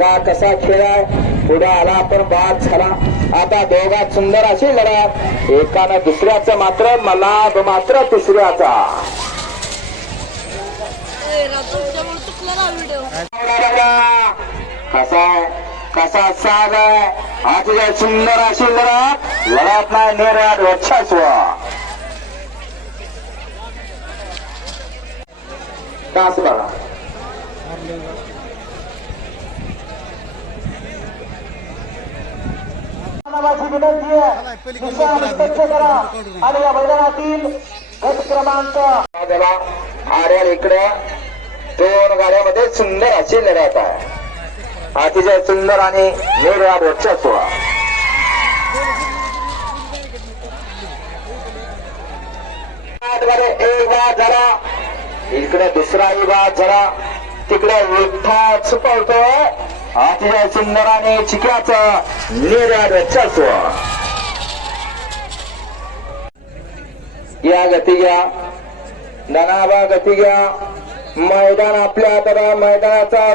बघा कसा खेळ आहे. पुढे आला पण बाद झाला. आता दोघात सुंदर अशी लढत. एकानं दुसऱ्याचं मात्र मला मात्र तिसऱ्याचा. कसा साग आहे. अतिशय सुंदर अशी लढत नाही निर्यात वर्चस्व. कास बघा विनंती आहे आणि या मैदानातील गट क्रमांक आर्या इकडे 2 गाड्यामध्ये सुंदर अशी लढत आहे. अतिशय सुंदर आणि निर्यात वर्चस्व. एक बाद झाला. इकडे दुसराही बाद झाला. तिकडे विठ्ठा छुपवतोय. अतिशय सुंदर आणि चिक्याचं निर्यात वर्चस्व. या गती घ्या धनाबा गती घ्या. मैदान आपल्या हातात. मैदानाचा